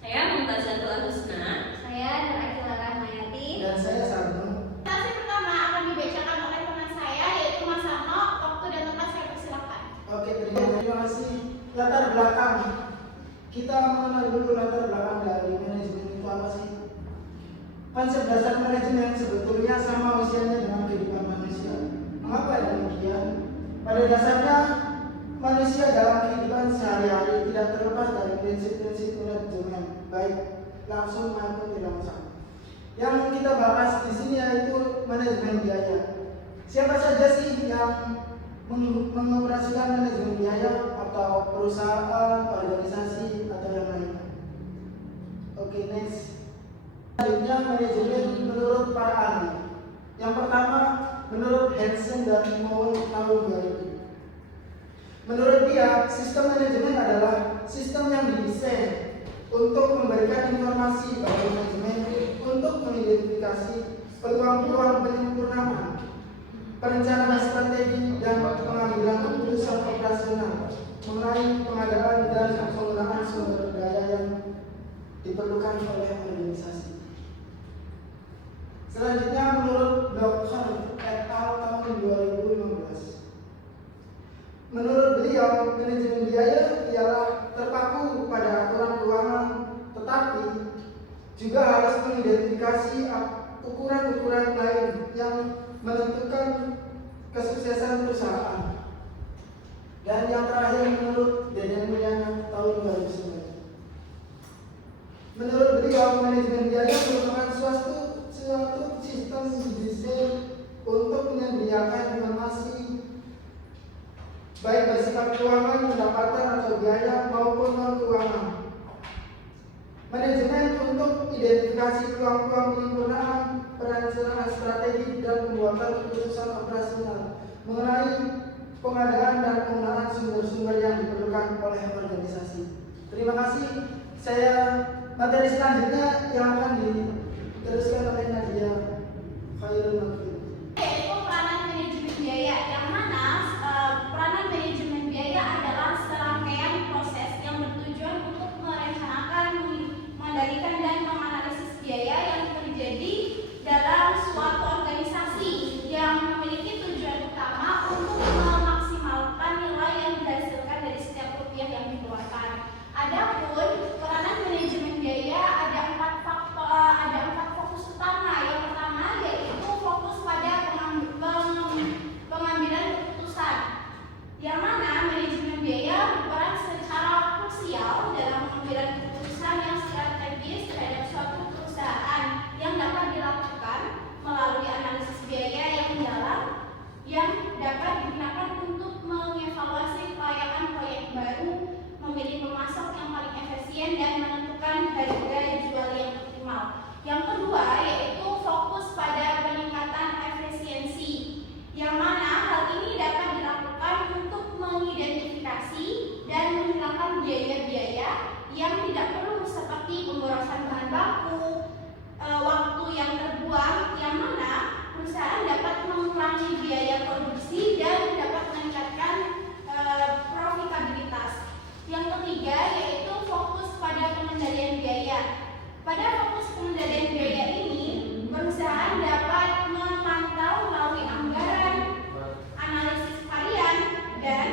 Saya Mumtazatul Husna. Saya Nur Rahmayati. Dan saya Sarno. Presentasi pertama akan dibacakan oleh teman saya, yaitu Mas Sarno. Waktu dan tempat saya persilakan. Oke, terima kasih. Latar belakang. Kita mengenal dulu latar belakang dari manajemen itu apa sih? Konsep dasar manajemen sebetulnya sama usianya dengan kehidupan manusia. Mengapa demikian? Pada dasarnya manusia dalam kehidupan sehari-hari tidak terlepas dari prinsip-prinsip manajemen, baik langsung maupun tidak langsung. Yang kita bahas di sini yaitu manajemen biaya. Siapa saja sih yang mengoperasikan manajemen biaya atau perusahaan, organisasi atau yang lainnya? Oke, next. Selanjutnya manajemen menurut para ahli. Yang pertama menurut Hansen dan Moore tahun 2000. Menurut dia, sistem manajemen adalah sistem yang didesain untuk memberikan informasi bagi manajemen untuk mengidentifikasi peluang-peluang penyempurnaan, perencanaan strategi dan pengambilan keputusan operasional mengenai pengadaan dan penggunaan sumber daya yang diperlukan oleh organisasi. Selanjutnya menurut Dr. et al. Tahun 2015. Menurut beliau, manajemen biaya ialah terpaku pada aturan keuangan, tetapi juga harus mengidentifikasi ukuran-ukuran lain yang menentukan kesuksesan perusahaan. Dan yang terakhir menurut Deden Mulyana tahun 2009. Menurut beliau, manajemen biaya merupakan suatu sistem didesain untuk menyediakan informasi baik bersifat keuangan, pendapatan atau biaya maupun non keuangan. Manajemen untuk identifikasi peluang-peluang penyempurnaan, perencanaan strategi dan pembuatan keputusan operasional mengenai pengadaan dan penggunaan sumber-sumber yang diperlukan oleh organisasi. Terima kasih. Materi selanjutnya yang akan diteruskan oleh Nadia Khairul Makri. Yaitu peranan manajemen biaya, yang mana peranan manajemen biaya adalah serangkaian proses yang bertujuan untuk merencanakan, mengendalikan dan menganalisis biaya yang terjadi dalam suatu organisasi yang memiliki tujuan utama untuk memaksimalkan nilai yang dihasilkan dari setiap rupiah yang dikeluarkan. Adapun peranan manajemen biaya ada empat fokus utama. Yang pertama yaitu fokus pada pengambilan keputusan, yang mana manajemen biaya berperan secara krusial dalam pengambilan keputusan yang strategis terhadap suatu perusahaan yang dapat dilakukan melalui analisis biaya yang mendalam yang dapat digunakan untuk mengevaluasi kelayakan proyek baru, memilih pemasok yang paling efisien dan menentukan harga jual yang optimal. Yang kedua yaitu fokus pada peningkatan efisiensi, yang mana hal ini dapat dilakukan untuk mengidentifikasi dan menghilangkan biaya-biaya yang tidak perlu seperti pemborosan bahan baku, waktu yang terbuang, yang mana perusahaan dapat mengurangi biaya produksi dan dapat meningkatkan profitabilitas. Yang ketiga yaitu fokus pada pengendalian biaya. Pada fokus pengendalian biaya ini, perusahaan dapat memantau melalui anggaran, analisis varian dan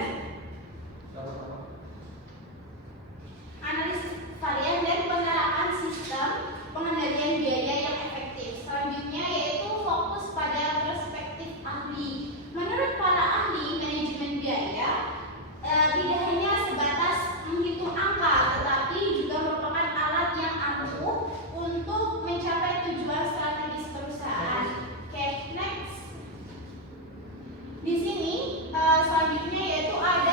penerapan sistem pengendalian biaya yang efektif. Selanjutnya yaitu fokus pada perspektif ahli. Menurut para ahli manajemen biaya, tidak hanya sebatas menghitung angka, tetapi juga merupakan alat yang ampuh untuk mencapai tujuan strategis perusahaan. Oke, next. Di sini selanjutnya yaitu ada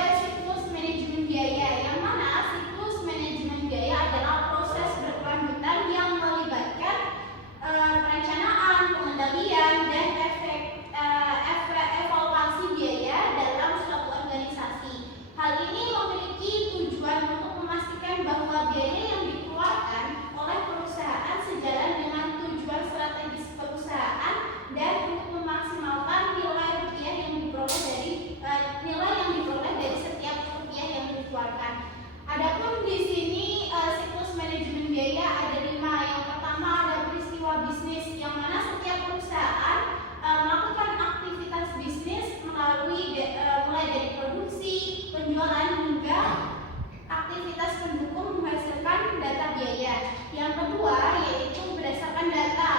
aktivitas pendukung menghasilkan data biaya. Yang kedua yaitu berdasarkan data,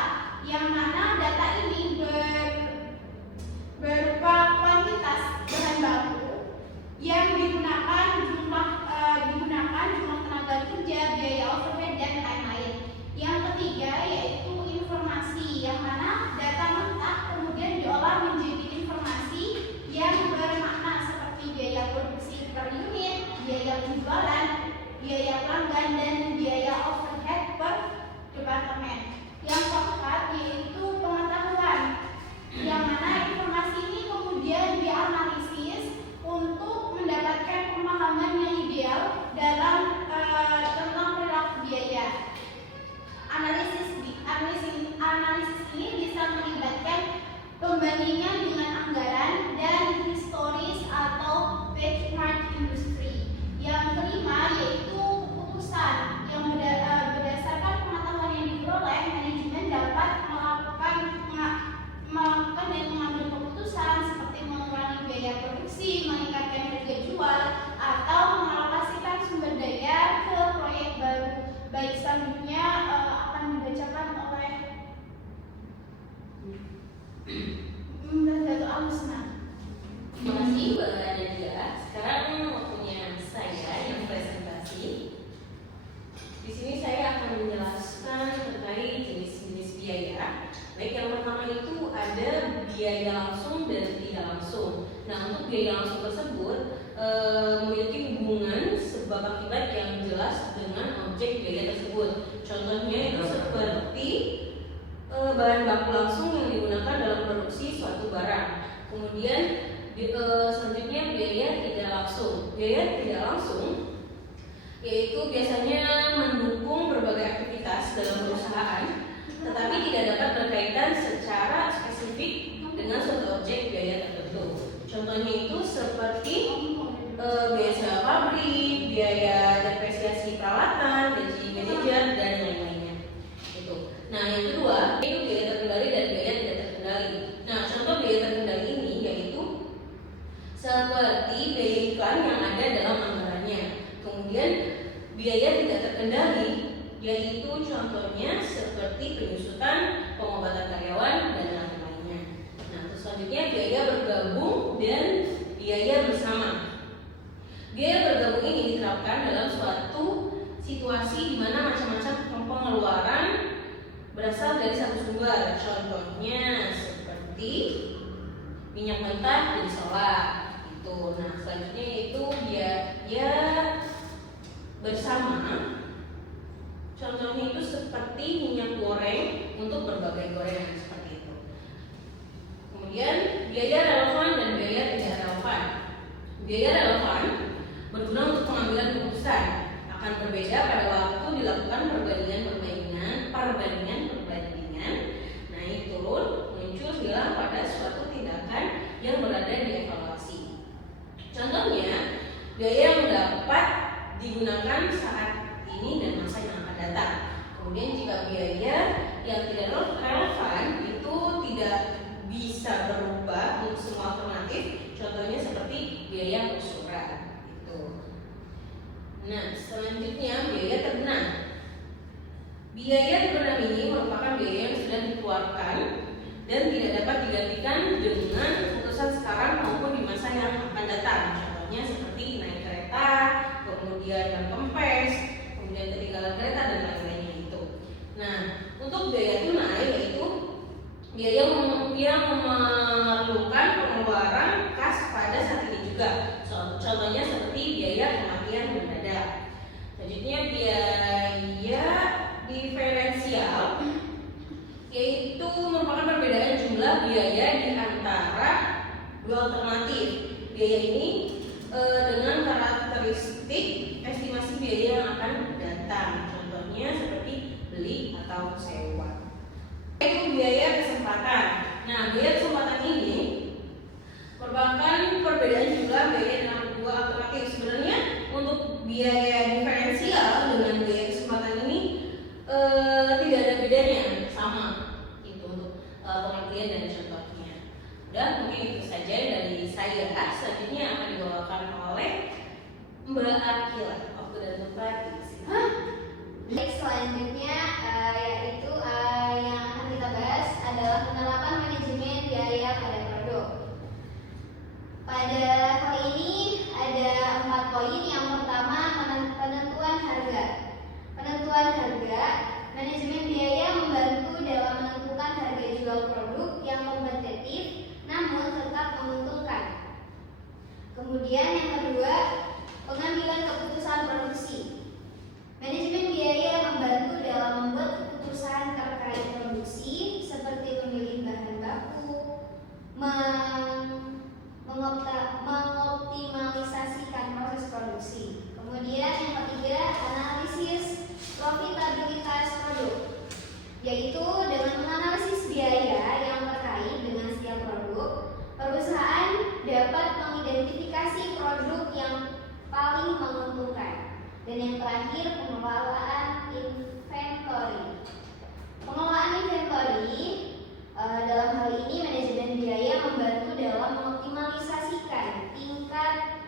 yang mana data ini berupa kuantitas bahan baku yang digunakan jumlah tenaga kerja, biaya overhead dan lain-lain. Yang ketiga yaitu informasi, yang mana data mentah kemudian diolah menjadi informasi yang bermakna seperti biaya produksi per unit, biaya penjualan, biaya pelanggan dan biaya overhead per departemen. Yang keempat yaitu pengetahuan, yang mana informasi ini kemudian dianalisis untuk mendapatkan pemahaman yang ideal dalam tentang perilaku biaya. Analisis ini bisa melibatkan pembandingan dengan anggaran dan historis atau benchmark industri. Yang kelima yaitu keputusan, yang berdasarkan pengetahuan yang diperoleh, manajemen dapat melakukan dan mengambil keputusan seperti mengurangi biaya produksi, meningkatkan harga jual, atau mengalokasikan sumber daya ke proyek baru. Baik, selanjutnya akan dibacakan oleh Dato' Alusna. Terima kasih Mbak Nadia. Sekarang waktunya saya yang presentasi. Di sini saya akan menjelaskan terkait jenis-jenis biaya. Baik, yang pertama itu ada biaya langsung dan tidak langsung. Nah, untuk biaya langsung tersebut memiliki hubungan sebab akibat yang jelas dengan objek biaya tersebut. Contohnya itu seperti bahan baku langsung yang digunakan dalam produksi suatu barang. Kemudian selanjutnya biaya tidak langsung. Biaya tidak langsung yaitu biasanya mendukung berbagai aktivitas dalam perusahaan, tetapi tidak dapat berkaitan secara spesifik dengan suatu objek biaya tertentu. Contohnya itu seperti biaya sewa pabrik, biaya depresiasi peralatan, gaji manajer dan lain-lainnya. Itu. Nah, yang kedua itu biaya terkendali dan biaya tidak terkendali. Nah, contoh biaya terkendali ini yaitu seperti biaya iklan yang ada dalam anggarannya. Kemudian biaya tidak terkendali yaitu contohnya seperti penyusutan, pengobatan karyawan dan lain-lainnya. Nah, terus selanjutnya biaya bergabung dan biaya bersama. Biaya bergabung ini diterapkan dalam suatu situasi di mana macam-macam pengeluaran berasal dari satu sumber. Contohnya seperti minyak mentah dan solar. Itu. Nah, selanjutnya yaitu biaya bersama. Contohnya itu seperti minyak goreng untuk berbagai gorengan seperti itu. Kemudian biaya relevan dan biaya tidak relevan. Biaya relevan berguna untuk pengambilan keputusan, akan berbeda pada waktu dilakukan perbandingan. Nah, itu muncul bila pada suatu tindakan yang berada di evaluasi. Contohnya biaya yang dapat digunakan saat ini dan masa yang akan datang. Kemudian jika biaya yang tidak relevan itu tidak bisa berubah untuk semua alternatif, contohnya seperti biaya angsuran. Nah, selanjutnya biaya terbenam. Biaya terbenam ini merupakan biaya yang sudah dikeluarkan dan tidak dapat digantikan dengan keputusan sekarang maupun di masa yang akan datang. Contohnya seperti naik kereta, kemudian kempes, kemudian ketinggalan kereta dan lain-lainnya itu. Nah, untuk biaya tunai yaitu biaya yang memerlukan pengeluaran kas pada saat ini juga. Contohnya seperti biaya kematian mendadak. Selanjutnya biaya diferensial yaitu merupakan perbedaan jumlah biaya di antara dua alternatif. Biaya ini dengan karakteristik estimasi biaya yang akan datang. Contohnya seperti beli atau sewa. Itu biaya kesempatan. Nah, biaya kesempatan ini merupakan perbedaan jumlah biaya dalam dua alternatif. Sebenarnya untuk biaya diferensial dengan biaya kesempatan ini tidak ada bedanya, sama itu untuk pengertian dan contohnya. Udah, mungkin itu saja dari saya. Selanjutnya akan dibawakan oleh Mbak Akila. Waktu dan tempat keputusan terkait produksi seperti memilih bahan baku, mengoptimalisasikan proses produksi. Kemudian yang ketiga, analisis profitabilitas produk, yaitu dengan menganalisis biaya yang terkait dengan setiap produk, perusahaan dapat mengidentifikasi produk yang paling menguntungkan. Dan yang terakhir, pengelolaan inventory. Pengelolaan inventory dalam hal ini manajemen biaya membantu dalam mengoptimalisasikan tingkat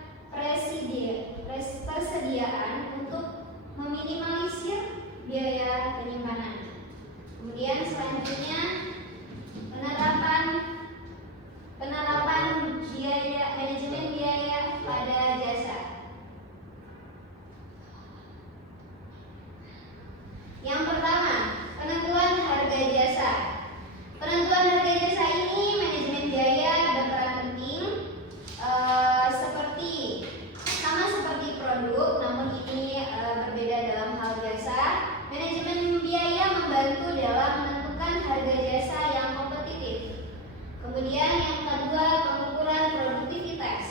persediaan untuk meminimalisir biaya penyimpanan. Kemudian selanjutnya penerapan biaya manajemen biaya pada jasa. Yang pertama, penentuan harga jasa. Penentuan harga jasa ini manajemen biaya berperan penting, seperti produk, namun ini berbeda dalam hal jasa. Manajemen biaya membantu dalam menentukan harga jasa yang kompetitif. Kemudian yang kedua, pengukuran produktivitas.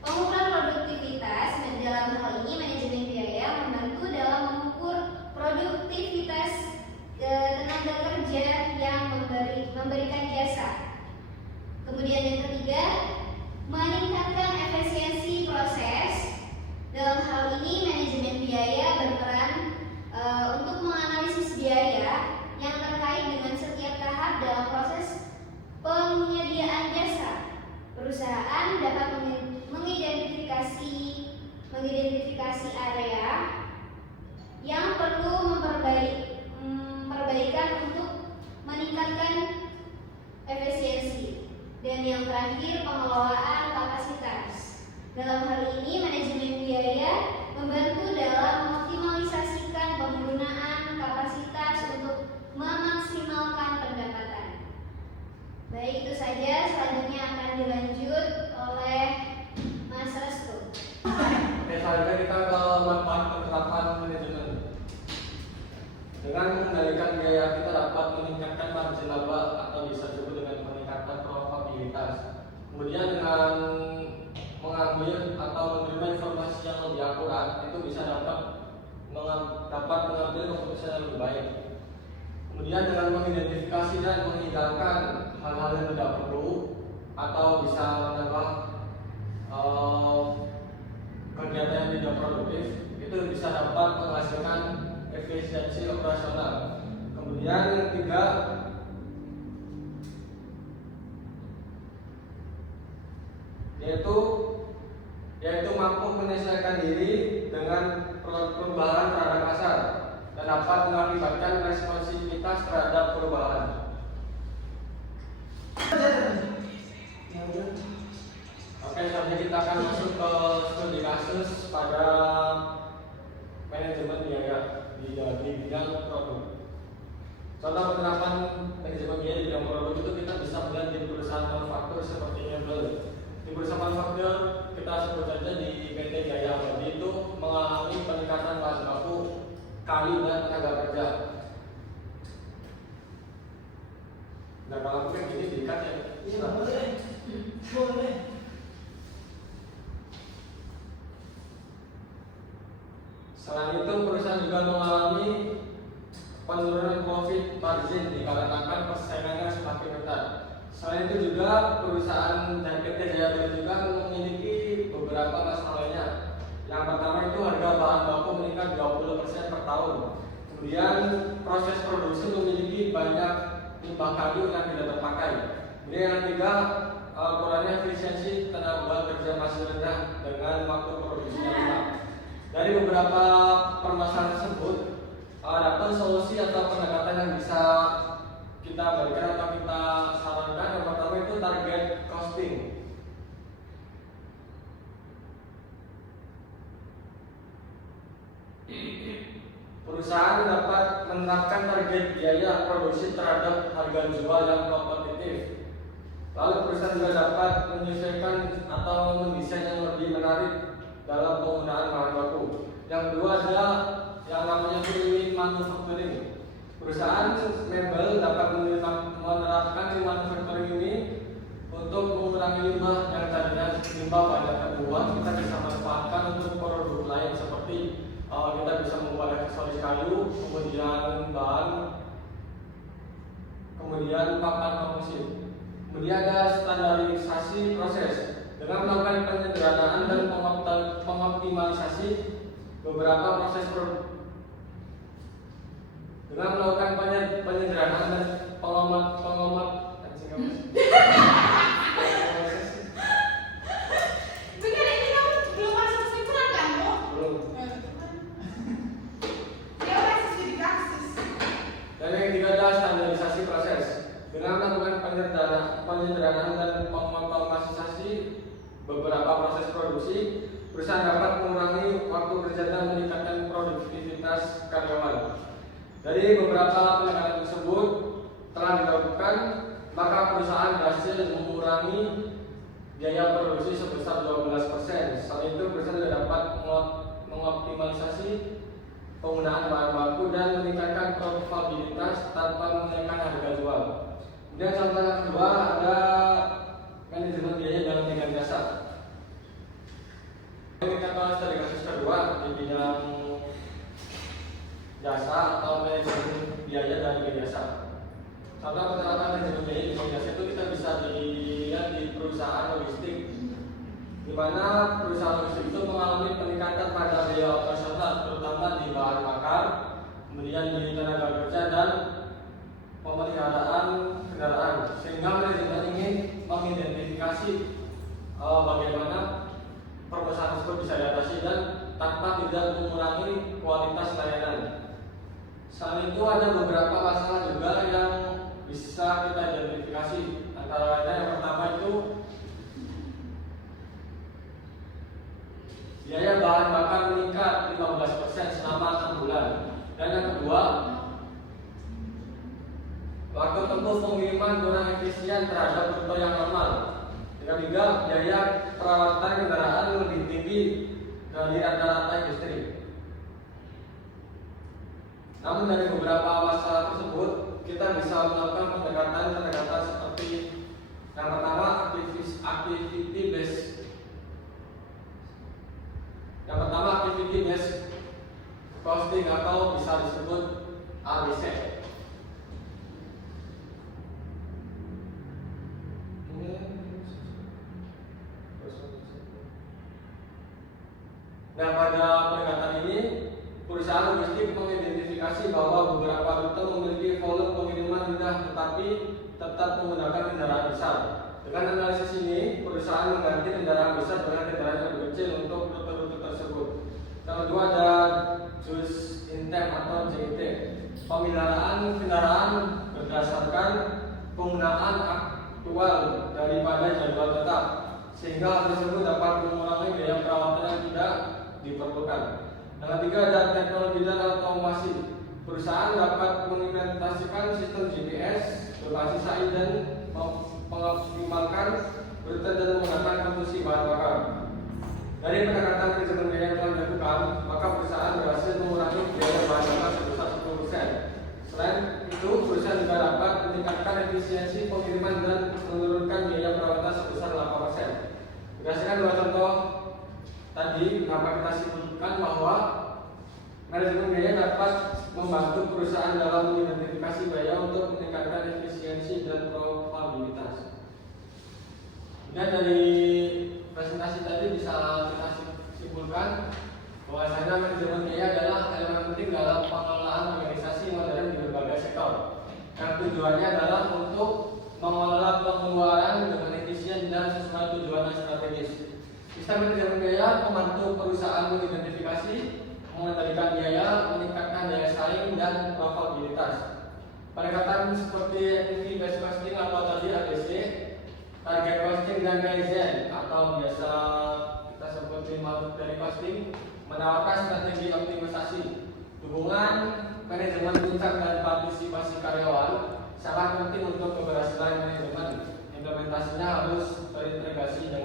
Pengukuran produktivitas dalam hal ini manajemen biaya membantu dalam mengukur produktivitas tenaga kerja yang memberikan jasa. Kemudian yang ketiga, meningkatkan efisiensi proses. Dalam hal ini manajemen biaya berperan untuk menganalisis biaya yang terkait dengan setiap tahap dalam proses penyediaan jasa. Perusahaan dapat mengidentifikasi area yang perlu perbaikan untuk meningkatkan efisiensi. Dan yang terakhir, pengelolaan kapasitas. Dalam hal ini manajemen biaya membantu dalam mengoptimalisasikan penggunaan kapasitas untuk memaksimalkan pendapatan. Baik, itu saja. Selanjutnya akan dilanjut oleh Mas Restu. Oke, selanjutnya kita ke manfaat penerapan manajemen. Dengan mengendalikan biaya, kita dapat meningkatkan margin laba atau bisa disebut dengan peningkatan profitabilitas. Kemudian dengan mengambil atau menerima informasi yang lebih akurat, itu bisa dapat mengambil keputusan yang lebih baik. Kemudian dengan mengidentifikasi dan menghilangkan hal-hal yang tidak perlu atau bisa menambah kegiatan yang tidak produktif, itu bisa dapat menghasilkan efisiensi operasional. Kemudian yang ketiga, yaitu mampu menyesuaikan diri dengan perubahan terhadap pasar dan dapat mengakibatkan responsivitas terhadap perubahan. Oke, selanjutnya kita akan masuk ke studi kasus pada manajemen biaya di bidang produk. Contoh penerapan manajemen biaya di bidang produk itu kita bisa melihat di perusahaan manufaktur seperti mebel. Di perusahaan manufaktur kita sebut saja di PT Jaya Abadi itu mengalami peningkatan bahan baku, kayu dan tenaga kerja. Nah, kalau mungkin gini diikat ya. Iya, boleh. Selain itu, perusahaan juga mengalami penurunan profit margin dikarenakan persaingannya semakin ketat. Selain itu juga perusahaan PT Jaya Abadi juga memiliki beberapa masalah lainnya. Yang pertama itu harga bahan baku meningkat 20% per tahun. Kemudian proses produksi memiliki banyak limbah kayu yang tidak terpakai. Kemudian yang ketiga, kurangnya efisiensi tenaga kerja masih rendah dengan waktu produksi yang lama. Dari beberapa permasalahan tersebut, ada solusi atau pendekatan yang bisa kita berikan atau kita sarankan. Yang pertama itu target costing. Perusahaan dapat menerapkan target biaya produksi terhadap harga jual yang kompetitif. Lalu perusahaan juga dapat menyesuaikan atau mendesain yang lebih menarik dalam penggunaan bahan baku. Yang kedua adalah yang namanya lean manufacturing. Perusahaan mebel dapat menerapkan lean manufacturing ini untuk mengurangi limbah yang tadinya limbah banyak terbuang, kita bisa manfaatkan untuk produk lain seperti kita bisa membuat aksesoris kayu, kemudian bahan, kemudian papan komposit. Kemudian ada standarisasi proses dengan melakukan penyederhanaan dan pengoptimalisasi beberapa proses produk. Dengan melakukan penyederhanaan dan Bener, ini kamu belum masuk kesimpulan kan, Bu? belum. Ya udah sesuai kasus. Dan yang ketiga adalah standarisasi proses. Dengan melakukan penyederhanaan dan pengoptimalisasi beberapa proses produksi, perusahaan dapat mengurangi waktu kerja dan meningkatkan produktivitas karyawan. Dari beberapa pendekatan tersebut telah dilakukan, maka perusahaan berhasil mengurangi biaya produksi sebesar 12%. Selain itu, perusahaan juga dapat mengoptimalisasi penggunaan bahan baku dan meningkatkan profitabilitas tanpa menaikkan harga jual. Kemudian contoh yang kedua ada manajemen biaya dalam bidang jasa. Kita bahas dari kasus kedua di bidang jasa atau manajemen biaya dan bidang jasa. Contoh penerapan manajemen biaya di bidang jasa itu kita bisa dilihat di perusahaan logistik, di mana perusahaan logistik itu mengalami peningkatan pada biaya operasional, terutama di bahan bakar, kemudian di tenaga kerja dan pemeliharaan kendaraan, sehingga manajemen ingin mengidentifikasi bagaimana permasalahan tersebut bisa diatasi dan tanpa tidak mengurangi kualitas layanan. Selain itu ada beberapa masalah juga yang bisa kita identifikasi. Antara lainnya yang pertama itu biaya bahan bakar meningkat 15% selama 6 bulan. Dan yang kedua, waktu tempuh pengiriman kurang efisien terhadap rute yang normal. Yang ketiga, biaya perawatan kendaraan lebih tinggi dari rata-rata industri. Namun dari beberapa masalah tersebut, kita bisa melakukan pendekatan seperti yang pertama, activity based. Yang pertama, activity based costing atau bisa disebut ABC. Nah, pada pendekatan ini, perusahaan logistik mengidentifikasi bahwa beberapa rute memiliki volume pengiriman rendah tetapi tetap menggunakan kendaraan besar. Dengan analisis ini, perusahaan mengganti kendaraan besar dengan kendaraan yang lebih kecil untuk rute-rute tersebut. Yang kedua ada just in time atau JIT, pemeliharaan kendaraan berdasarkan penggunaan aktual daripada jadwal tetap, sehingga hal tersebut dapat mengurangi biaya perawatan yang tidak diperlukan. Yang ketiga ada teknologi dan otomasi. Perusahaan dapat mengimplementasikan sistem GPS berbasis AI dan mengoptimalkan rute dan menggunakan konsumsi bahan bakar. Dari pendekatan manajemen biaya yang telah dilakukan, maka perusahaan berhasil mengurangi biaya bahan bakar sebesar 10%. Selain itu, perusahaan juga dapat meningkatkan efisiensi pengiriman dan menurunkan biaya perawatan sebesar 8%. Berdasarkan dua contoh tadi, dapat kita simpulkan bahwa manajemen biaya dapat membantu perusahaan dalam mengidentifikasi biaya untuk meningkatkan efisiensi dan profitabilitas. Dan dari presentasi tadi bisa kita simpulkan bahwasanya manajemen biaya adalah elemen penting dalam pengelolaan organisasi modern di berbagai sektor. Yang tujuannya adalah untuk mengelola pengeluaran dengan efisien dan sesuai tujuan yang strategis. Sistem manajemen biaya membantu perusahaan mengidentifikasi, mengendalikan biaya, meningkatkan daya saing dan profitabilitas. Pendekatan seperti activity based costing atau tadi ABC, target costing dan Kaizen atau biasa kita sebut monetary costing, menawarkan strategi optimisasi. Hubungan manajemen puncak dan partisipasi karyawan sangat penting untuk keberhasilan manajemen. Implementasinya harus terintegrasi dengan